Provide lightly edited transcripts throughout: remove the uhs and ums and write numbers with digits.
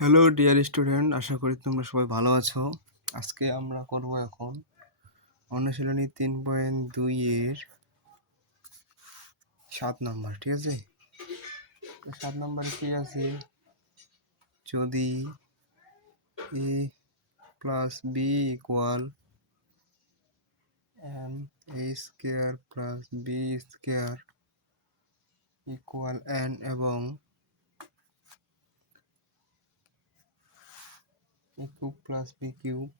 Hello dear student, আশা করি তোমরা সবাই ভালো আছো। আজকে আমরা করব এখন অনুশীলনী 3.2 এর 7 নম্বর। ঠিক আছে, 7 নম্বরে কি আছে? যদি a plus B equal M a square plus B square equal n এবং a cube plus B cube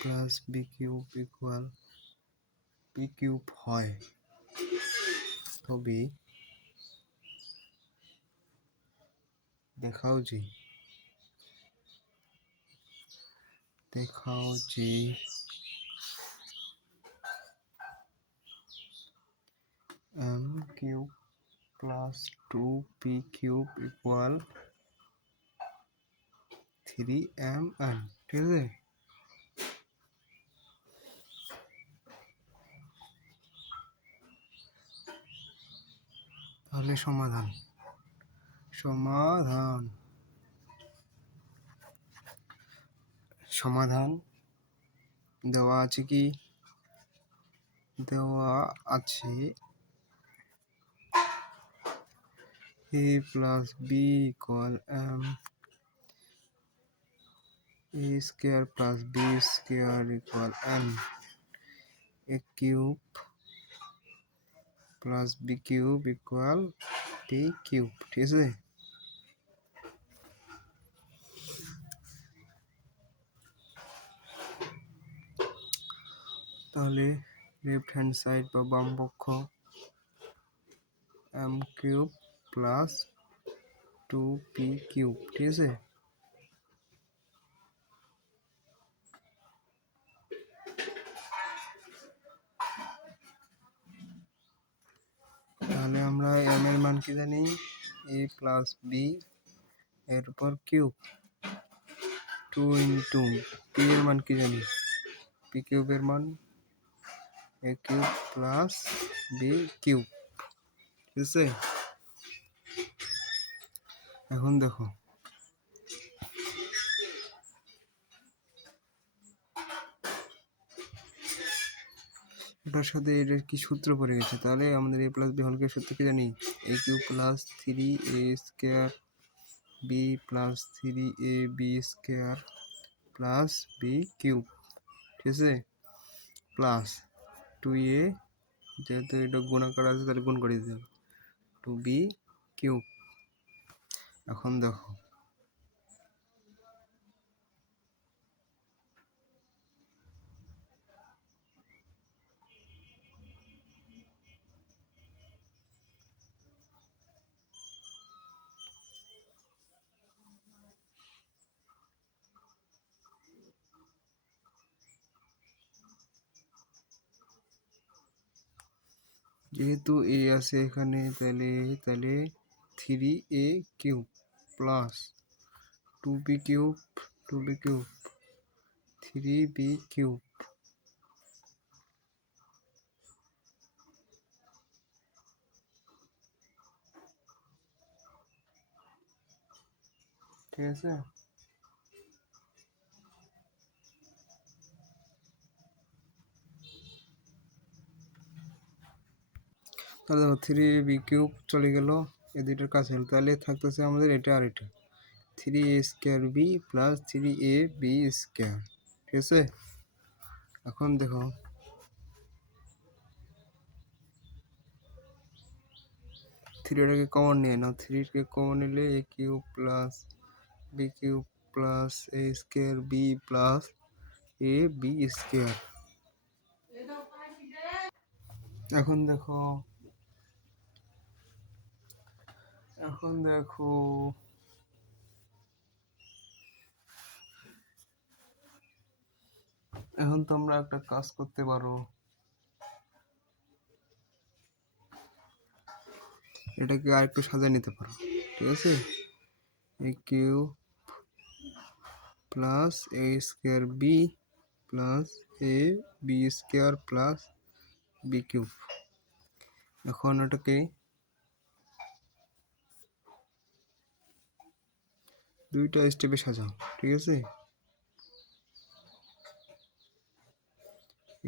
plus B cube equal P cube হয়, তবে দেখাও যে m cube plus 2p cube equal 3mn। ঠিক আছে, তাহলে সমাধান দেওয়া আছে কি? দেওয়া আছে a plus B equal m a square plus B square equal n a cube plus B cube equal P cube. ঠিক আছে, তাহলে লেফট হ্যান্ড সাইড বা বাম পক্ষ m cube plus 2p cube. ঠিক আছে, তাহলে আমরা m এর মান কি জানি? a প্লাস বি এর উপর কিউব 2 ইন্টু p এর মান কি জানি? p কিউবের মান a cube plus B cube. ঠিক আছে, এখন দেখো এটার সাথে এটার কি সূত্র পড়ে গেছে। তাহলে আমাদের a প্লাস বি হলকে সূত্র কি জানি? a cube plus 3a square B plus 3ab square plus B cube. ঠিক আছে, প্লাস 2a, যেহেতু এটা গুণাকার আছে তাহলে গুণ করে দিতে হবে, 2b কিউব। এখন দেখো যেহেতু a আছে এখানে, তাহলে 3a cube plus 2b cube 3b cube. ঠিক আছে, তাহলে দেখো 3b কিউব চলে গেল, এ দুইটার কাছে হলো, তাহলে থাকতেছে আমাদের এটা আর এটা 3a square B plus 3ab square. ঠিক আছে, এখন দেখো 3টাকে কমন নিয়ে নাও, 3কে কমন নিলে a cube plus B cube plus a square B plus A B square. এখন দেখো এখন তোমরা একটা কাজ করতে পারো, এটাকে আরেকটু সাজিয়ে নিতে পারো। ঠিক আছে, a cube plus a square B plus A B square plus B cube. এখন দুইটা স্টেপে সাজাও, ঠিক আছে?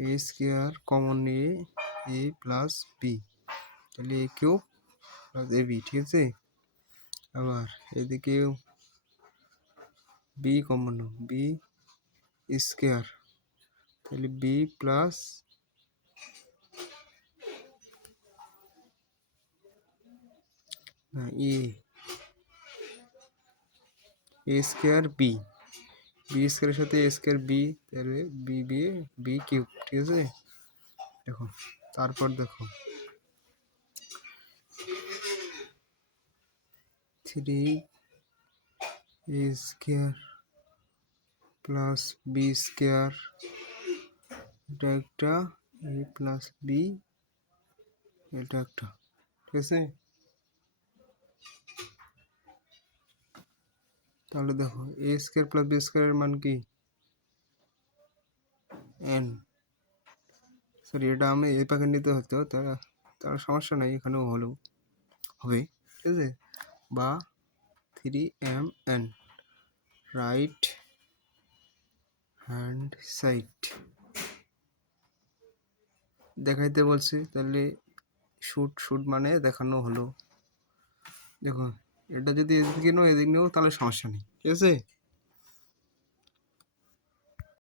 এ স্কোয়ার কমন নিয়ে এ প্লাস বি, তাহলে এ কিউব প্লাস এ বি, ঠিক আছে? আবার এদিকেও বি কমন নাও, বি স্কোয়ার, তাহলে বি প্লাস এ এ স্কোয়ার বি, বি স্কোয়ারের সাথে এ স্কোয়ার বি, তাহলে বি বি বি কিউব, ঠিক আছে? দেখো তারপর দেখো 3 এ স্কোয়ার প্লাস বি স্কোয়ার, এটা একটা, এ প্লাস বি এটা একটা, ঠিক আছে? তাহলে দেখো এ স্কোয়ার প্লাস বি স্কোয়ারের মান কি? এন, সরি এটা আমি এই পাখে নিতে হতো, তার সমস্যা নাই, এখানেও হবে, ঠিক আছে? বা 3mn রাইট হ্যান্ড সাইড দেখাইতে বলছে, তাহলে শুট মানে দেখানো হলো। দেখো এটা যদি এদিকে নাও এদিক নেও তাহলে সমস্যা নেই, ঠিক আছে?